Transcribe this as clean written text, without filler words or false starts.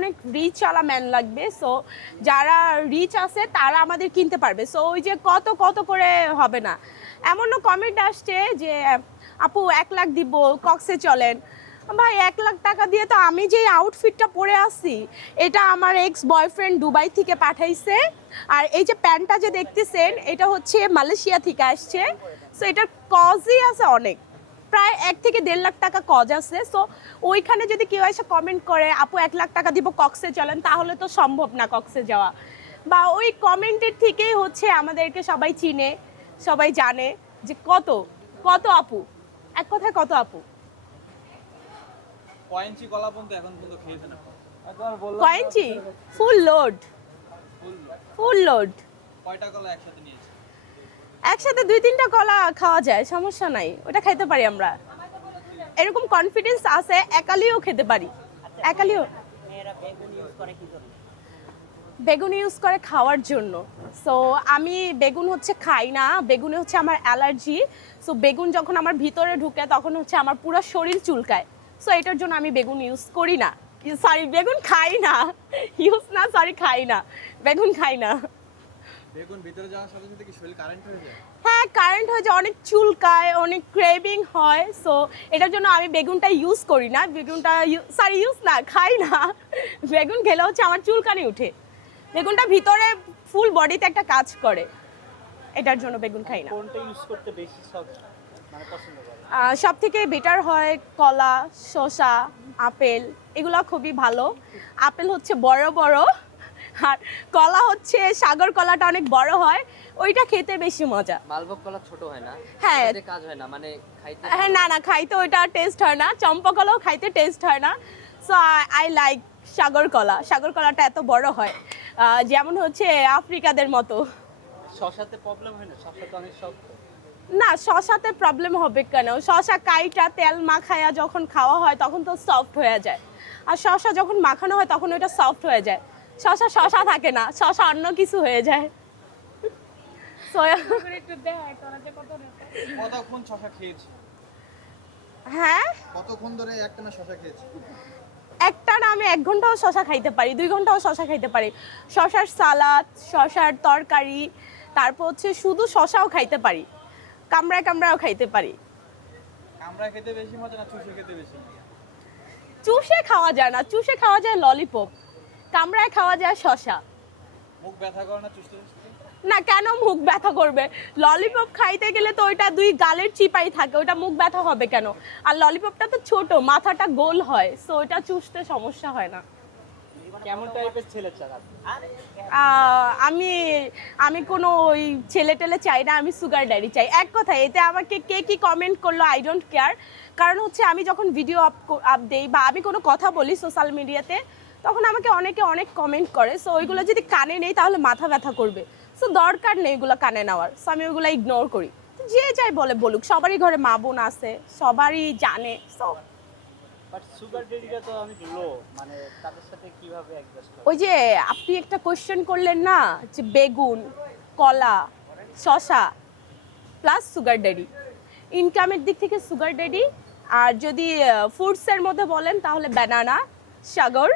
অনেক রিচ ওয়ালা ম্যান লাগবে। সো যারা রিচ আছে তারা আমাদের কিনতে পারবে। সো ওই যে কত কত করে হবে না। এমনও কমেন্ট আসছে যে আপু 1 লাখ দিব, কক্সে চলেন। ভাই 1 লাখ টাকা দিয়ে তো আমি যে আউটফিটটা পরে আসি এটা আমার এক্স বয়ফ্রেন্ড দুবাই থেকে পাঠাইছে। আর এই যে প্যান্টটা যে দেখতেছেন এটা হচ্ছে মালয়েশিয়া থেকে আসছে। সো এটার কজই আছে অনেক, প্রায় 1 থেকে 1.5 লাখ টাকা কজ আছে। সো ওইখানে যদি কেউ এসে কমেন্ট করে আপু 1 লাখ টাকা দিব কক্সে চলেন, তাহলে তো সম্ভব না কক্সে যাওয়া। বা ওই কমেন্টের থেকেই হচ্ছে আমাদেরকে সবাই চিনে, সবাই জানে যে কত কত আপু, এক কথায় কত আপু। কয়েঞ্চি কলা পর্যন্ত এখন পর্যন্ত খেয়েছে না। কয়েঞ্চি ফুল লোড, ফুল লোড। কয়টা কলা একসাথে নিয়েছে? একসাথে 2-3টা কলা খাওয়া যায়, সমস্যা নাই, ওটা খাইতে পারি আমরা। এরকম কনফিডেন্স আছে, একালিও খেতে পারি। একালিও বেগুন ইউজ করে খাওয়ার জন্য। সো আমি বেগুন হচ্ছে খাই না, বেগুনে হচ্ছে আমার অ্যালার্জি। সো বেগুন যখন আমার ভিতরে ঢুকে তখন হচ্ছে আমার পুরো শরীর চুলকায়। সো এটার জন্য আমি বেগুন ইউজ করি না, সরি বেগুন খাই না, ইউজ না সরি খাই না, বেগুন খাই না। বেগুন ভিতরে যাওয়ার সাথে সাথে কি শরীর কারেন্ট হয়ে যায়? হ্যাঁ কারেন্ট হয়ে যায়, অনেক চুলকায়, অনেক ক্রেভিং হয়। সো এটার জন্য আমি বেগুনটা ইউজ করি না, বেগুনটা সরি ইউজ না খাই না। বেগুন খেলে হচ্ছে আমার চুলকানি উঠে। বেগুনটা ভিতরে ফুল বডিতে একটা কাজ করে, এটার জন্য বেগুন খাই না। কোনটা ইউজ করতে বেশি মানে পছন্দ করেন? সব থেকে বেটার হয় কলা, শসা, আপেল, এগুলো খুবই ভালো। আপেল হচ্ছে বড় বড়, আর কলা হচ্ছে সাগর কলাটা অনেক বড় হয়, ওইটা খেতে বেশি মজা। মালভোগ কলা ছোট হয় না, হ্যাঁ ওটাতে কাজ হয় না, মানে খাইতে হ্যাঁ না না খাইতে ওইটা টেস্ট হয় না, চম্পা কলাও খাইতে টেস্ট হয় না। সো আই লাইক সাগর কলা, সাগর কলাটা এত বড় হয়, যেমন হচ্ছে আফ্রিকাদের মতো। শশাতে প্রবলেম হয় না? শশা তো অনেক শক্ত। না শশাতে প্রবলেম হবে কেন, শশা কাইটা তেল মাখায়া যখন খাওয়া হয় তখন তো সফট হয়ে যায়, আর শশা যখন মাখানো হয় তখন ওইটা সফট হয়ে যায়। শশা শশা থাকে না, শশা অন্য কিছু হয়ে যায়। কতক্ষণ শশা খেয়েছি? হ্যাঁ কতক্ষণ ধরে একটানা শশা খেয়েছি? একটা না আমি 1 ঘন্টাও শশা খাইতে পারি, 2 ঘন্টাও শশা খাইতে পারি। শশার সালাদ, শশার তরকারি, তারপর হচ্ছে শুধু শশাও খাইতে পারি, কামড়ায় কামড়াও খাইতে পারি। আমরা খেতে বেশি মজা না চুষে খেতে বেশি? চুষে খাওয়া যায় না, চুষে খাওয়া যায় ললিপপ, কামড়ায় খাওয়া যায় শশা। মুখ ব্যথা করে না চুষতে চুষতে? না কেন মুখ ব্যথা করবে, ললিপপ খাইতে গেলে তো ওইটা 2 গালের চিপাই থাকে, ওইটা মুখ ব্যথা হবে কেন? আর ললিপপটা তো ছোট, মাথাটা গোল হয়, সো ওইটা চুষতে সমস্যা হয় না। কেমন টাইপের ছেলে চান আপনি? আমি আমি কোনো ওই ছেলে টেলে চাই না, আমি সুগার ড্যাডি চাই। এক কথা, এতে আমাকে কে কি কমেন্ট করলো আই ডোন্ট কেয়ার। কারণ হচ্ছে আমি যখন ভিডিও আপ দেই বা আমি কোনো কথা বলি সোশ্যাল মিডিয়াতে, তখন আমাকে অনেকে অনেক কমেন্ট করে। সো ওইগুলো যদি কানে নেই তাহলে মাথা ব্যথা করবে। সো দরকার নেই এগুলো কানে নেওয়ার, সো আমি ওইগুলো ইগনোর করি। যে যাই বলে বলুক, সবারই ঘরে মা বোন আছে, সবারই জানে। সো বাট সুগার ডেডিটা তো অনেক লো, মানে তাদের সাথে কিভাবে অ্যাডজাস্ট ওই যে আপনি একটা কোয়েশ্চেন করলেন না যে বেগুন, কলা, শশা প্লাস সুগার ড্যাডি, ইনকামের দিক থেকে সুগার ড্যাডি। আর যদি ফুডসের মধ্যে বলেন তাহলে ব্যানানা, সাগর,